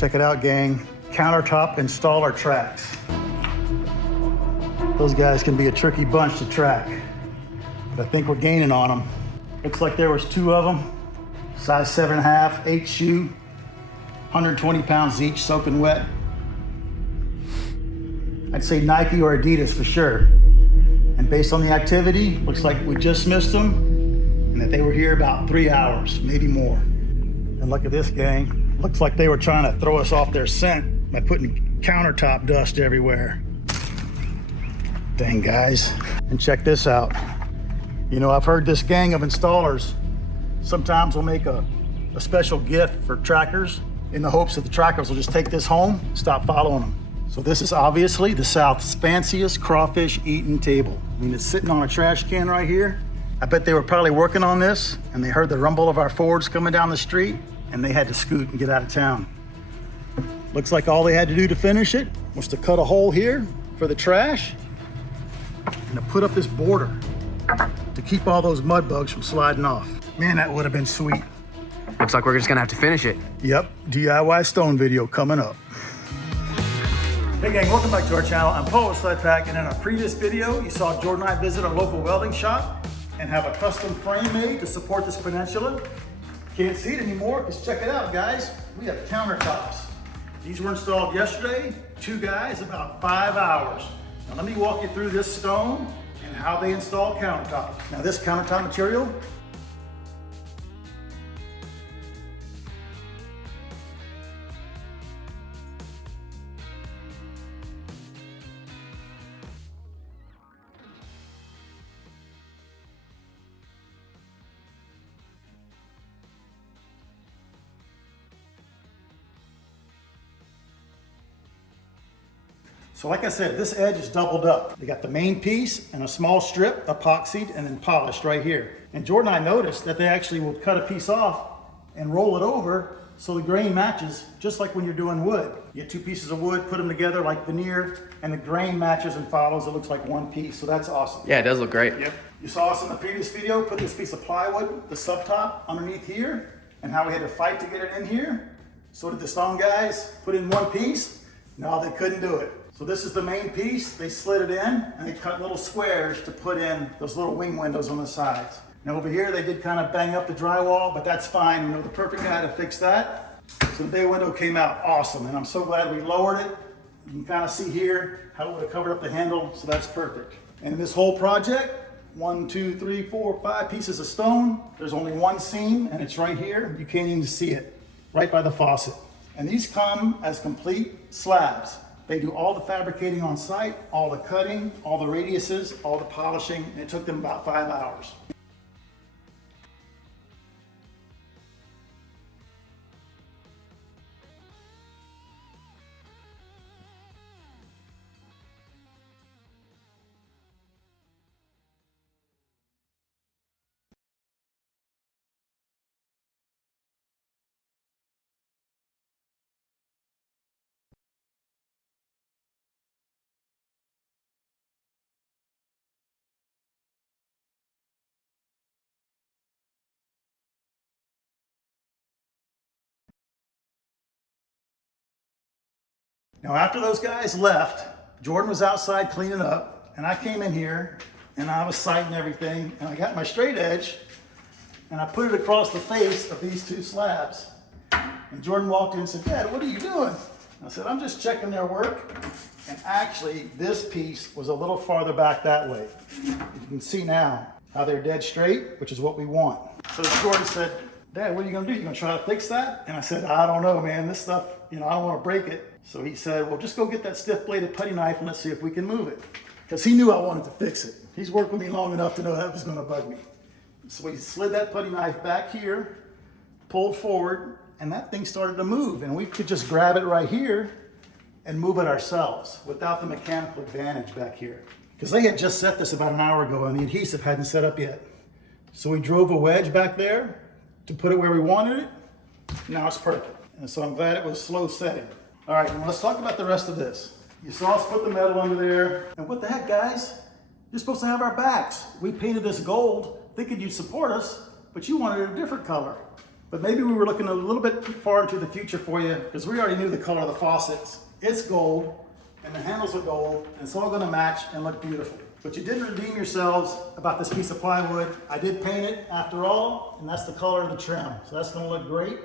Check it out, gang. Countertop installer tracks. Those guys can be a tricky bunch to track, but I think we're gaining on them. Looks like there was 2 of them. Size 7.5, 8 shoe, 120 pounds each, soaking wet. I'd say Nike or Adidas for sure. And based on the activity, looks like we just missed them and that they were here about 3 hours, maybe more. And look at this, gang. Looks like they were trying to throw us off their scent by putting countertop dust everywhere. Dang, guys. And check this out. You know, I've heard this gang of installers sometimes will make a special gift for trackers in the hopes that the trackers will just take this home, stop following them. So this is obviously the South's fanciest crawfish eating table. I mean, it's sitting on a trash can right here. I bet they were probably working on this and they heard the rumble of our Fords coming down the street and they had to scoot and get out of town. Looks like all they had to do to finish it was to cut a hole here for the trash and to put up this border to keep all those mud bugs from sliding off. Man, that would have been sweet. Looks like we're just gonna have to finish it. Yep, DIY stone video coming up. Hey gang, welcome back to our channel. I'm Paul with Sledpack, and in our previous video, you saw Jordan and I visit a local welding shop and have a custom frame made to support this peninsula. Can't see it anymore, because check it out, guys. We have countertops. These were installed yesterday, 2 guys, about 5 hours. Now let me walk you through this stone and how they install countertops. Now this countertop material, so like I said, this edge is doubled up. They got the main piece and a small strip epoxied and then polished right here. And Jordan and I noticed that they actually will cut a piece off and roll it over so the grain matches, just like when you're doing wood. You get 2 pieces of wood, put them together like veneer, and the grain matches and follows. It looks like one piece, so that's awesome. Yeah, it does look great. Yep. You saw us in the previous video put this piece of plywood, the subtop, underneath here, and how we had to fight to get it in here. So did the stone guys put in one piece? No, they couldn't do it. So this is the main piece. They slid it in and they cut little squares to put in those little wing windows on the sides. Now over here, they did kind of bang up the drywall, but that's fine. You know, the perfect guy to fix that. So the bay window came out awesome, and I'm so glad we lowered it. You can kind of see here how it would have covered up the handle, so that's perfect. And in this whole project, 1, 2, 3, 4, 5 pieces of stone. There's only one seam, and it's right here. You can't even see it, right by the faucet. And these come as complete slabs. They do all the fabricating on site, all the cutting, all the radiuses, all the polishing, and it took them about 5 hours. Now, after those guys left, Jordan was outside cleaning up, and I came in here, and I was sighting everything, and I got my straight edge, and I put it across the face of these 2 slabs. And Jordan walked in and said, "Dad, what are you doing?" I said, "I'm just checking their work." And actually, this piece was a little farther back that way. You can see now how they're dead straight, which is what we want. So Jordan said, "Dad, what are you gonna do? You gonna try to fix that?" And I said, "I don't know, man. This stuff, you know, I don't want to break it." So he said, "Well, just go get that stiff bladed putty knife and let's see if we can move it." Because he knew I wanted to fix it. He's worked with me long enough to know that was gonna bug me. So he slid that putty knife back here, pulled forward, and that thing started to move. And we could just grab it right here and move it ourselves without the mechanical advantage back here. Because they had just set this about an hour ago and the adhesive hadn't set up yet. So we drove a wedge back there to put it where we wanted it. Now it's perfect. And so I'm glad it was slow setting. All right, now let's talk about the rest of this. You saw us put the metal under there. And what the heck, guys? You're supposed to have our backs. We painted this gold thinking you'd support us, but you wanted a different color. But maybe we were looking a little bit far into the future for you because we already knew the color of the faucets. It's gold and the handles are gold and it's all gonna match and look beautiful. But you didn't redeem yourselves about this piece of plywood. I did paint it after all, and that's the color of the trim. So that's gonna look great.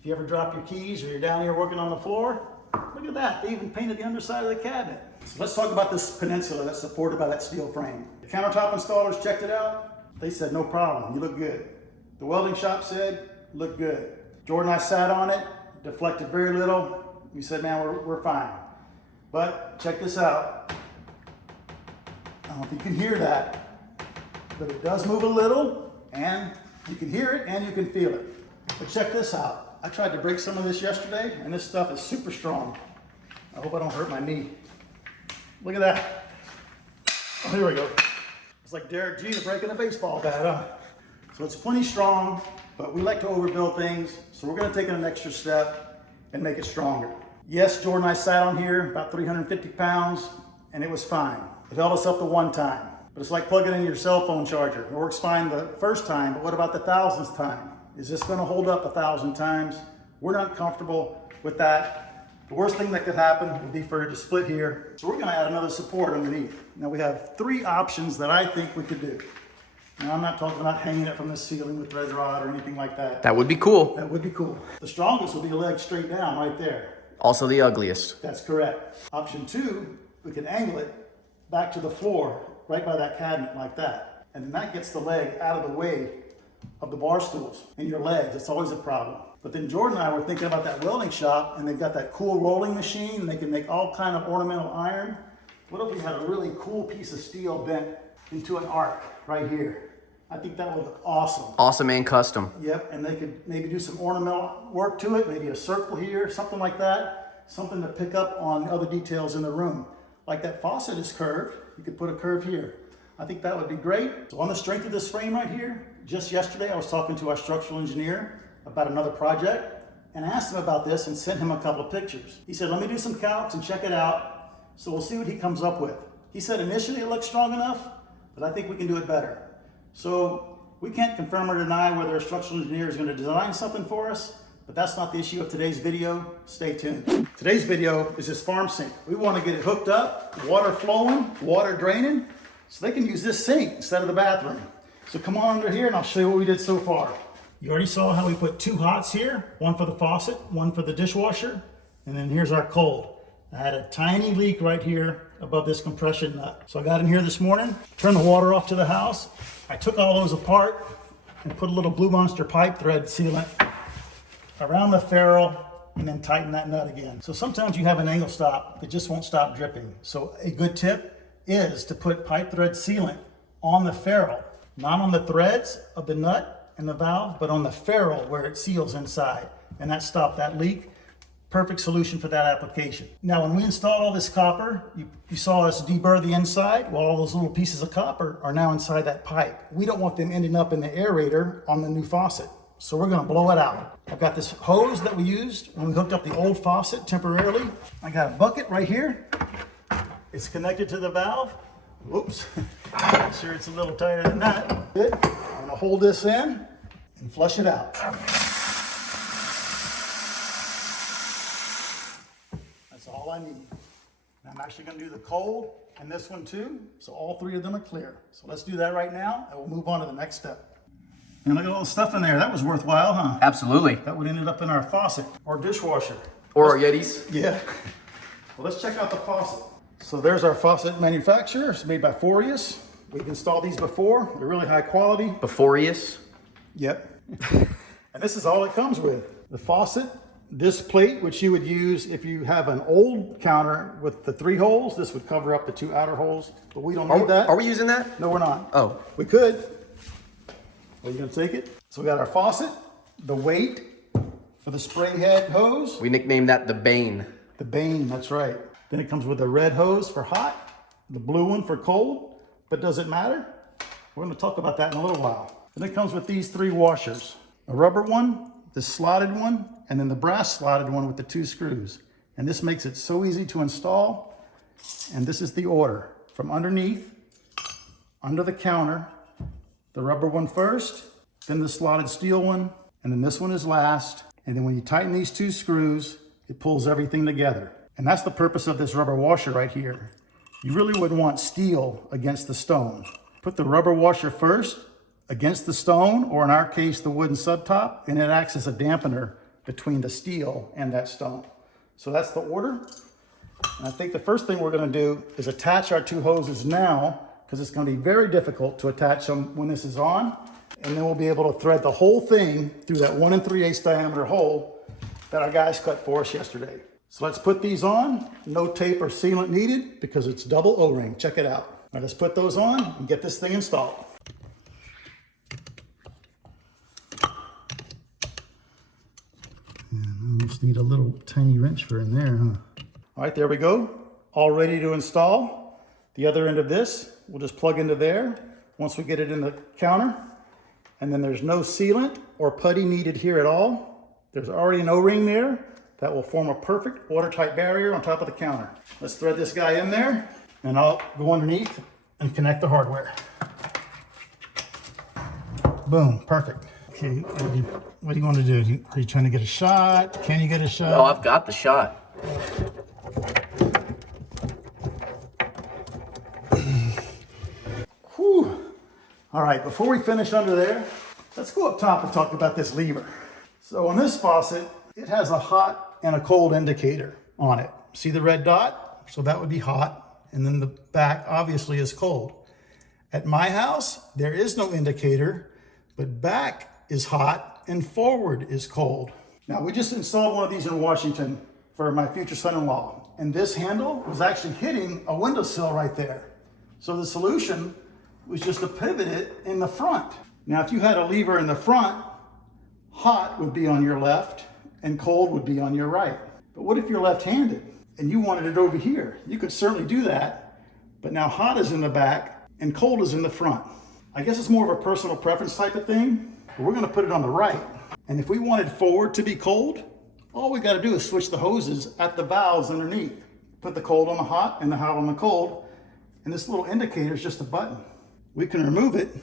If you ever drop your keys or you're down here working on the floor, look at that. They even painted the underside of the cabinet. So let's talk about this peninsula that's supported by that steel frame. The countertop installers checked it out. They said, no problem, you look good. The welding shop said, look good. Jordan and I sat on it, deflected very little. We said, man, we're fine. But check this out. I don't know if you can hear that, but it does move a little, and you can hear it and you can feel it. But check this out. I tried to break some of this yesterday, and this stuff is super strong. I hope I don't hurt my knee. Look at that. Oh, here we go. It's like Derek Jeter breaking a baseball bat, huh? So it's plenty strong, but we like to overbuild things, so we're gonna take it an extra step and make it stronger. Yes, Jordan and I sat on here, about 350 pounds, and it was fine. It held us up the one time, but it's like plugging in your cell phone charger. It works fine the first time, but what about the 1000th time? Is this gonna hold up 1,000 times? We're not comfortable with that. The worst thing that could happen would be for it to split here. So we're gonna add another support underneath. Now we have 3 options that I think we could do. Now I'm not talking about hanging it from the ceiling with red rod or anything like that. That would be cool. That would be cool. The strongest would be a leg straight down right there. Also the ugliest. That's correct. Option 2, we can angle it back to the floor, right by that cabinet like that. And then that gets the leg out of the way of the bar stools and your legs. It's always a problem. But then Jordan and I were thinking about that welding shop, and they've got that cool rolling machine, and they can make all kind of ornamental iron. What if we had a really cool piece of steel bent into an arc right here? I think that would look awesome. Awesome and custom. Yep, and they could maybe do some ornamental work to it, maybe a circle here, something like that. Something to pick up on other details in the room. Like that faucet is curved, you could put a curve here. I think that would be great. So on the strength of this frame right here, just yesterday I was talking to our structural engineer about another project and asked him about this and sent him a couple of pictures. He said, let me do some calcs and check it out. So we'll see what he comes up with. He said initially it looks strong enough, but I think we can do it better. So we can't confirm or deny whether a structural engineer is going to design something for us, but that's not the issue of today's video. Stay tuned. Today's video is this farm sink. We want to get it hooked up, water flowing, water draining, so they can use this sink instead of the bathroom. So come on under here and I'll show you what we did so far. You already saw how we put 2 hots here, one for the faucet, one for the dishwasher, and then here's our cold. I had a tiny leak right here above this compression nut. So I got in here this morning, turned the water off to the house. I took all those apart and put a little Blue Monster pipe thread sealant around the ferrule and then tighten that nut again. So sometimes you have an angle stop that just won't stop dripping. So a good tip is to put pipe thread sealant on the ferrule, not on the threads of the nut and the valve, but on the ferrule where it seals inside. And that stopped that leak. Perfect solution for that application. Now, when we installed all this copper, you saw us deburr the inside. Well, all those little pieces of copper are now inside that pipe. We don't want them ending up in the aerator on the new faucet. So we're gonna blow it out. I've got this hose that we used when we hooked up the old faucet temporarily. I got a bucket right here. It's connected to the valve. Whoops, make sure it's a little tighter than that. Good. I'm gonna hold this in and flush it out. That's all I need. And I'm actually gonna do the cold and this one too, so all 3 of them are clear. So let's do that right now and we'll move on to the next step. And look at all the stuff in there. That was worthwhile, huh? Absolutely. That would end up in our faucet or dishwasher. Or our Yetis. Yeah. Well, let's check out the faucet. So there's our faucet manufacturer. It's made by Forius. We've installed these before. They're really high quality. Beforius. Yep. And this is all it comes with. The faucet, this plate, which you would use if you have an old counter with the 3 holes. This would cover up the 2 outer holes, but we don't need that. Are we using that? No, we're not. Oh. We could. Are you gonna take it? So we got our faucet, the weight for the spray head hose. We nicknamed that the Bane. The Bane, that's right. Then it comes with a red hose for hot, the blue one for cold, but does it matter? We're gonna talk about that in a little while. Then it comes with these 3 washers. A rubber one, the slotted one, and then the brass slotted one with the 2 screws. And this makes it so easy to install. And this is the order. From underneath, under the counter, the rubber one first, then the slotted steel one, and then this one is last. And then when you tighten these two screws, it pulls everything together. And that's the purpose of this rubber washer right here. You really wouldn't want steel against the stone. Put the rubber washer first against the stone, or in our case, the wooden subtop, and it acts as a dampener between the steel and that stone. So that's the order. And I think the first thing we're gonna do is attach our two hoses now, because it's gonna be very difficult to attach them when this is on. And then we'll be able to thread the whole thing through that 1 3/8 diameter hole that our guys cut for us yesterday. So let's put these on. No tape or sealant needed because it's double O-ring. Check it out. Now let's put those on and get this thing installed. And I just need a little tiny wrench for in there, huh? All right, there we go. All ready to install. The other end of this, we'll just plug into there once we get it in the counter. And then there's no sealant or putty needed here at all. There's already an O-ring there that will form a perfect watertight barrier on top of the counter. Let's thread this guy in there, and I'll go underneath and connect the hardware. Boom, perfect. Okay, what do you want to do? Are you trying to get a shot? Can you get a shot? Oh, I've got the shot. Whew. All right, before we finish under there, let's go up top and talk about this lever. So on this faucet, it has a hot and a cold indicator on it. See the red dot? So that would be hot, and then the back obviously is cold. At my house, there is no indicator, but back is hot and forward is cold. Now, we just installed one of these in Washington for my future son-in-law, and this handle was actually hitting a windowsill right there. So the solution was just to pivot it in the front. Now, if you had a lever in the front, hot would be on your left and cold would be on your right. But what if you're left-handed and you wanted it over here? You could certainly do that, but now hot is in the back and cold is in the front. I guess it's more of a personal preference type of thing, but we're gonna put it on the right. And if we wanted forward to be cold, all we gotta do is switch the hoses at the valves underneath. Put the cold on the hot and the hot on the cold, and this little indicator is just a button. We can remove it,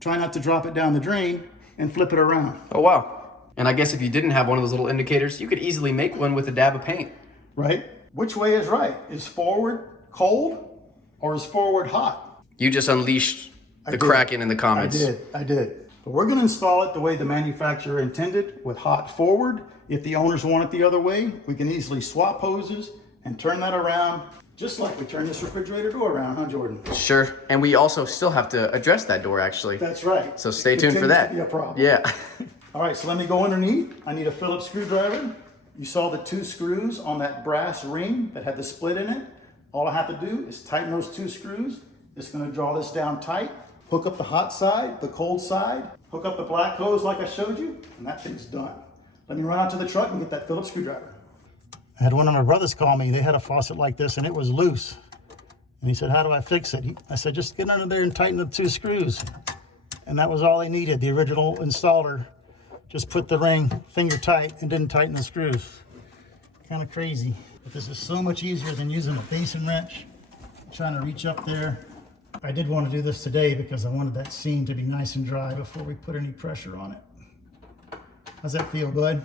try not to drop it down the drain, and flip it around. Oh, wow. And I guess if you didn't have one of those little indicators, you could easily make one with a dab of paint. Right? Which way is right? Is forward cold or is forward hot? You just unleashed the Kraken in the comments. I did. But we're gonna install it the way the manufacturer intended, with hot forward. If the owners want it the other way, we can easily swap hoses and turn that around, just like we turn this refrigerator door around, huh, Jordan? Sure. And we also still have to address that door, actually. That's right. So stay tuned for that. Be a problem. Yeah. All right, so let me go underneath. I need a Phillips screwdriver. You saw the two screws on that brass ring that had the split in it. All I have to do is tighten those two screws. It's gonna draw this down tight. Hook up the hot side, the cold side. Hook up the black hose like I showed you, and that thing's done. Let me run out to the truck and get that Phillips screwdriver. I had one of my brothers call me. They had a faucet like this and it was loose. And he said, how do I fix it? I said, just get under there and tighten the two screws. And that was all they needed. The original installer just put the ring finger tight and didn't tighten the screws. Kind of crazy. But this is so much easier than using a basin wrench, trying to reach up there. I did want to do this today because I wanted that seam to be nice and dry before we put any pressure on it. How's that feel, bud?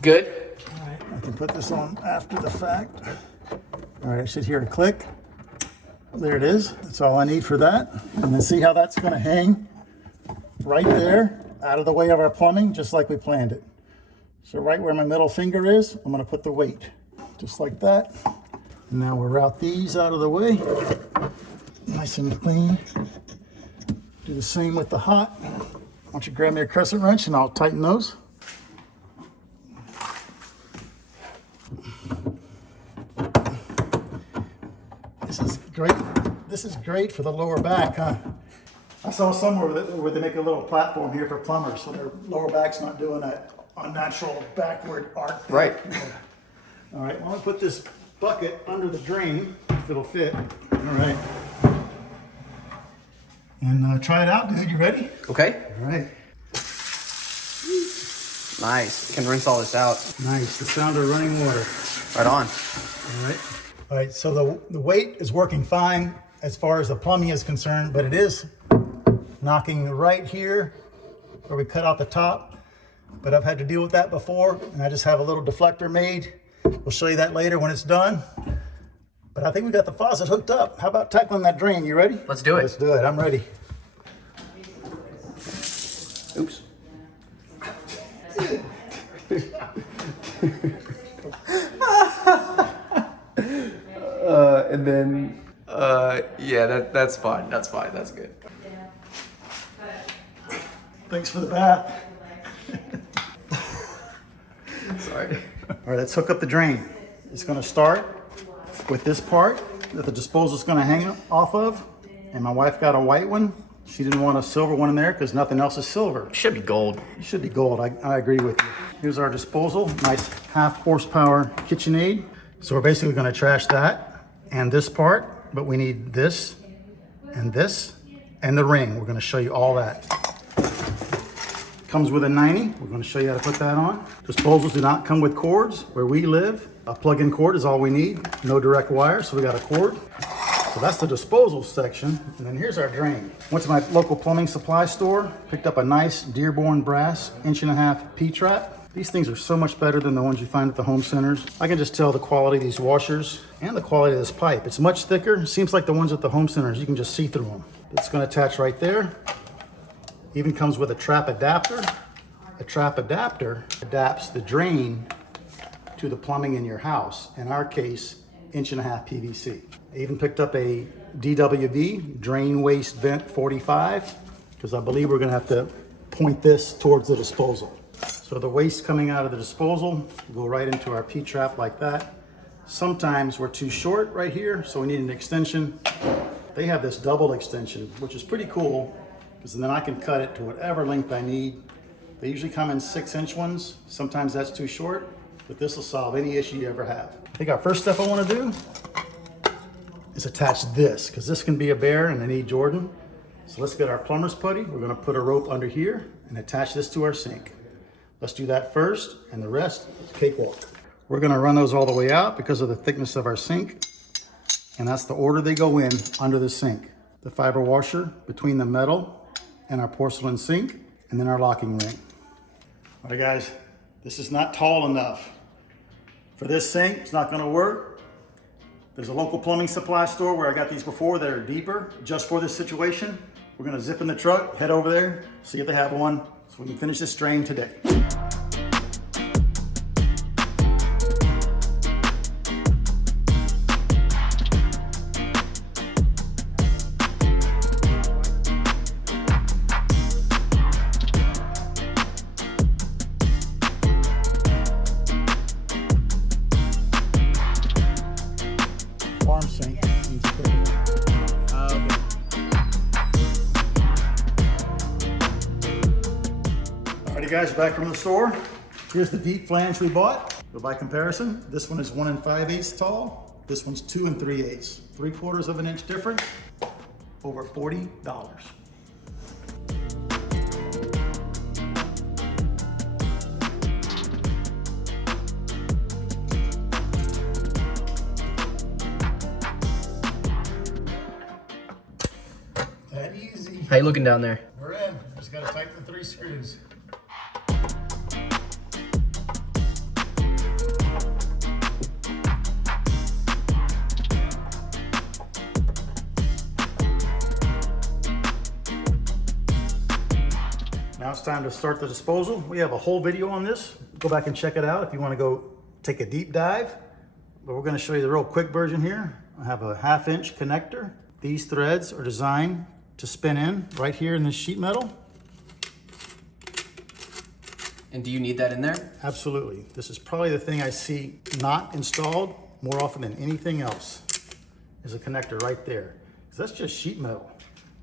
Good. All right, I can put this on after the fact. All right, I should hear a click. There it is. That's all I need for that. And then see how that's going to hang right there, out of the way of our plumbing, just like we planned it. So right where my middle finger is, I'm going to put the weight, just like that. And now we'll route these out of the way, nice and clean. Do the same with the hot. Why don't you grab me a crescent wrench and I'll tighten those. This is great. This is great for the lower back, huh? I saw somewhere where they make a little platform here for plumbers, so their lower back's not doing that unnatural backward arc. Right. Yeah. All right, well, I'll put this bucket under the drain, if it'll fit. All right. And try it out, dude. You ready? Okay. All right. Nice. Can rinse all this out. Nice. The sound of running water. Right on. All right. All right. So the weight is working fine as far as the plumbing is concerned, but it is knocking right here where we cut out the top, but I've had to deal with that before, and I just have a little deflector made. We'll show you that later when it's done. But I think we got the faucet hooked up. How about tackling that drain? You ready? Let's do it. Let's do it. I'm ready. Oops. And then, yeah, that's fine. That's fine. That's good. Thanks for the bath. Sorry. All right, let's hook up the drain. It's gonna start with this part that the disposal's gonna hang off of. And my wife got a white one. She didn't want a silver one in there because nothing else is silver. Should be gold. It should be gold, I agree with you. Here's our disposal, nice 1/2 horsepower KitchenAid. So we're basically gonna trash that and this part, but we need this and the ring. We're gonna show you all that. Comes with a 90. We're gonna show you how to put that on. Disposals do not come with cords. Where we live, a plug-in cord is all we need. No direct wire, so we got a cord. So that's the disposal section. And then here's our drain. Went to my local plumbing supply store, picked up a nice Dearborn brass 1.5" P-trap. These things are so much better than the ones you find at the home centers. I can just tell the quality of these washers and the quality of this pipe. It's much thicker. Seems like the ones at the home centers, you can just see through them. It's gonna attach right there. Even comes with a trap adapter. A trap adapter adapts the drain to the plumbing in your house. In our case, 1.5" PVC. I even picked up a DWV, drain waste vent 45, because I believe we're gonna have to point this towards the disposal. So the waste coming out of the disposal will go right into our P-trap like that. Sometimes we're too short right here, so we need an extension. They have this double extension, which is pretty cool, because then I can cut it to whatever length I need. They usually come in 6-inch ones. Sometimes that's too short, but this will solve any issue you ever have. I think our first step I want to do is attach this, because this can be a bear and I need Jordan. So let's get our plumber's putty. We're going to put a rope under here and attach this to our sink. Let's do that first, and the rest is cakewalk. We're going to run those all the way out because of the thickness of our sink, and that's the order they go in under the sink. The fiber washer between the metal and our porcelain sink, and then our locking ring. All right, guys, this is not tall enough. For this sink, it's not gonna work. There's a local plumbing supply store where I got these before that are deeper, just for this situation. We're gonna zip in the truck, head over there, see if they have one, so we can finish this drain today. Farm sink. Alrighty guys, back from the store. Here's the deep flange we bought. But by comparison, this one is 1 5/8 tall. This one's 2 3/8. 3/4 of an inch difference. Over $40. That easy. How you looking down there? We're in. Just gotta tighten the 3 screws. Now it's time to start the disposal. We have a whole video on this. Go back and check it out if you want to go take a deep dive. But we're going to show you the real quick version here. I have a 1/2 inch connector. These threads are designed to spin in right here in this sheet metal. And do you need that in there? Absolutely. This is probably the thing I see not installed more often than anything else, is a connector right there. 'Cause that's just sheet metal.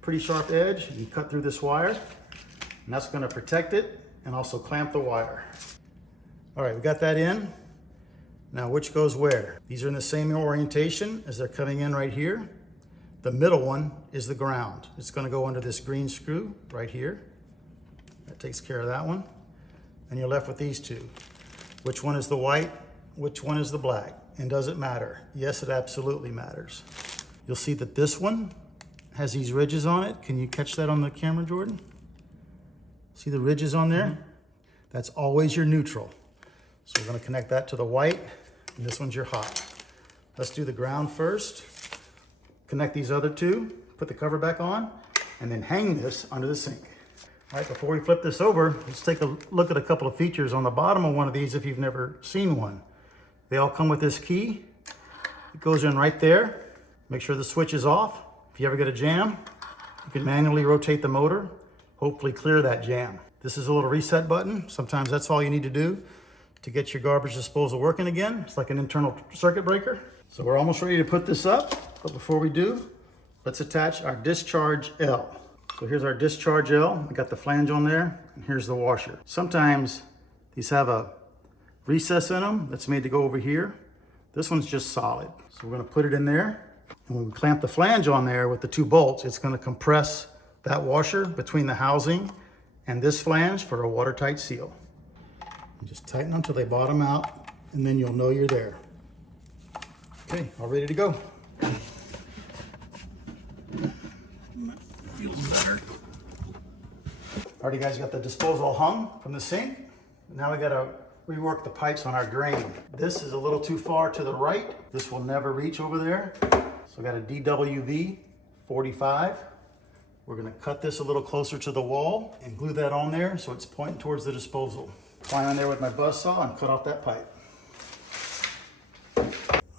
Pretty sharp edge. You cut through this wire, and that's going to protect it and also clamp the wire. All right, we got that in. Now, which goes where? These are in the same orientation as they're coming in right here. The middle one is the ground. It's going to go under this green screw right here. That takes care of that one. And you're left with these two. Which one is the white? Which one is the black? And does it matter? Yes, it absolutely matters. You'll see that this one has these ridges on it. Can you catch that on the camera, Jordan? See the ridges on there? That's always your neutral. So we're gonna connect that to the white, and this one's your hot. Let's do the ground first. Connect these other two, put the cover back on, and then hang this under the sink. All right, before we flip this over, let's take a look at a couple of features on the bottom of one of these if you've never seen one. They all come with this key. It goes in right there. Make sure the switch is off. If you ever get a jam, you can manually rotate the motor, hopefully clear that jam. This is a little reset button. Sometimes that's all you need to do to get your garbage disposal working again. It's like an internal circuit breaker. So we're almost ready to put this up, but before we do, let's attach our discharge L. So here's our discharge L. I got the flange on there, and here's the washer. Sometimes these have a recess in them that's made to go over here. This one's just solid. So we're gonna put it in there, and when we clamp the flange on there with the two bolts, it's gonna compress that washer between the housing and this flange for a watertight seal. And just tighten them till they bottom out, and then you'll know you're there. Okay, all ready to go. Feels better. Alrighty guys, got the disposal hung from the sink. Now we gotta rework the pipes on our drain. This is a little too far to the right. This will never reach over there. So I got a DWV 45. We're gonna cut this a little closer to the wall and glue that on there so it's pointing towards the disposal. Climb on there with my buzzsaw and cut off that pipe.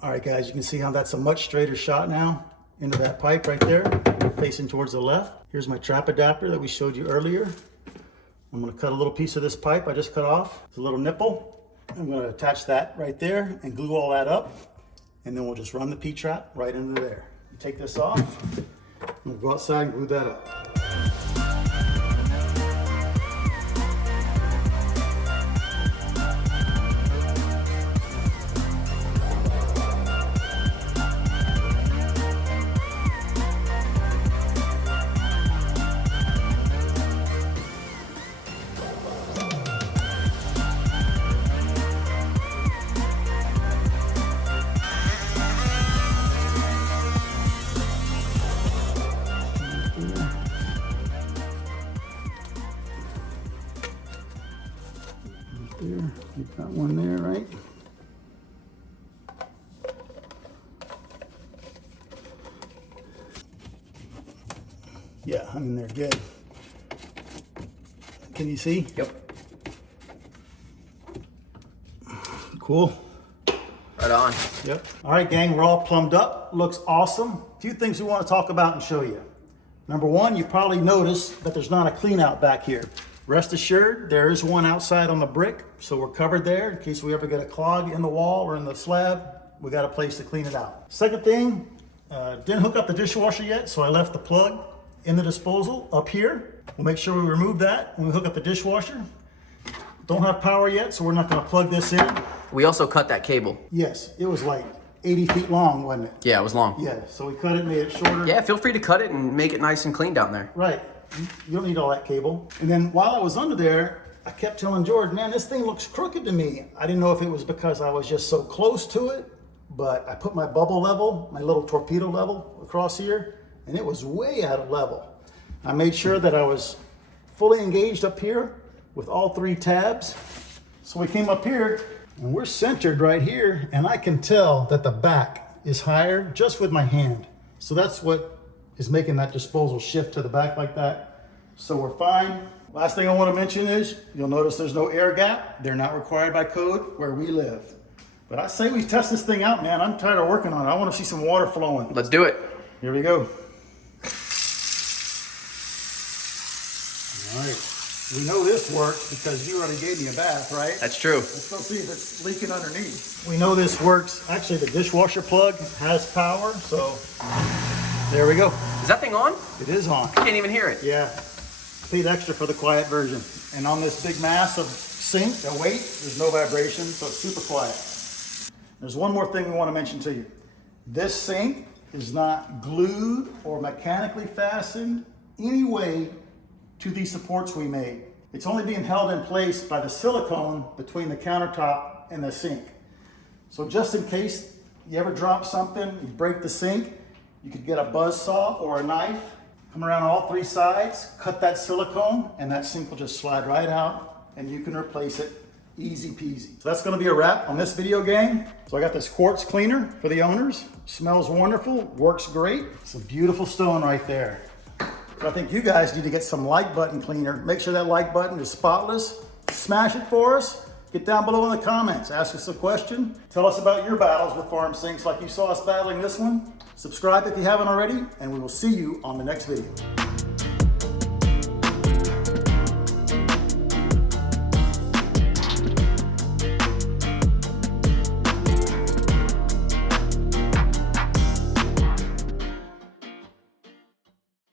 All right guys, you can see how that's a much straighter shot now into that pipe right there, facing towards the left. Here's my trap adapter that we showed you earlier. I'm gonna cut a little piece of this pipe I just cut off. It's a little nipple. I'm gonna attach that right there and glue all that up. And then we'll just run the P-trap right into there. Take this off, and we'll go outside and glue that up. There, you've got one there, right? Yeah, I mean, they're good. Can you see? Yep. Cool. Right on. Yep. All right, gang, we're all plumbed up. Looks awesome. A few things we want to talk about and show you. Number one, you probably noticed that there's not a clean out back here. Rest assured, there is one outside on the brick, so we're covered there in case we ever get a clog in the wall or in the slab. We got a place to clean it out. Second thing, didn't hook up the dishwasher yet, so I left the plug in the disposal up here. We'll make sure we remove that when we hook up the dishwasher. Don't have power yet, so we're not gonna plug this in. We also cut that cable. Yes, it was like 80 feet long, wasn't it? Yeah, it was long. Yeah, so we cut it, made it shorter. Yeah, feel free to cut it and make it nice and clean down there. Right. You don't need all that cable. And then while I was under there, I kept telling George, man, this thing looks crooked to me. I didn't know if it was because I was just so close to it, but I put my bubble level, my little torpedo level across here, and it was way out of level. I made sure that I was fully engaged up here with all three tabs. So we came up here and we're centered right here, and I can tell that the back is higher just with my hand. So that's what is making that disposal shift to the back like that. So we're fine. Last thing I want to mention is, you'll notice there's no air gap. They're not required by code where we live. But I say we test this thing out, man. I'm tired of working on it. I want to see some water flowing. Let's do it. Here we go. All right. We know this works because you already gave me a bath, right? That's true. Let's go see if it's leaking underneath. We know this works. Actually, the dishwasher plug has power, so there we go. Is that thing on? It is on. I can't even hear it. Yeah. Paid extra for the quiet version. And on this big mass of sink, the weight, there's no vibration, so it's super quiet. There's one more thing we want to mention to you. This sink is not glued or mechanically fastened any way to these supports we made. It's only being held in place by the silicone between the countertop and the sink. So just in case you ever drop something, you break the sink, you could get a buzz saw or a knife Come around all three sides, cut that silicone, and that sink will just slide right out, and you can replace it easy peasy. So that's gonna be a wrap on this video, gang. So I got this quartz cleaner for the owners. Smells wonderful, works great. It's a beautiful stone right there. So I think you guys need to get some like button cleaner. Make sure that like button is spotless. Smash it for us. Get down below in the comments, ask us a question. Tell us about your battles with farm sinks like you saw us battling this one. Subscribe if you haven't already, and we will see you on the next video.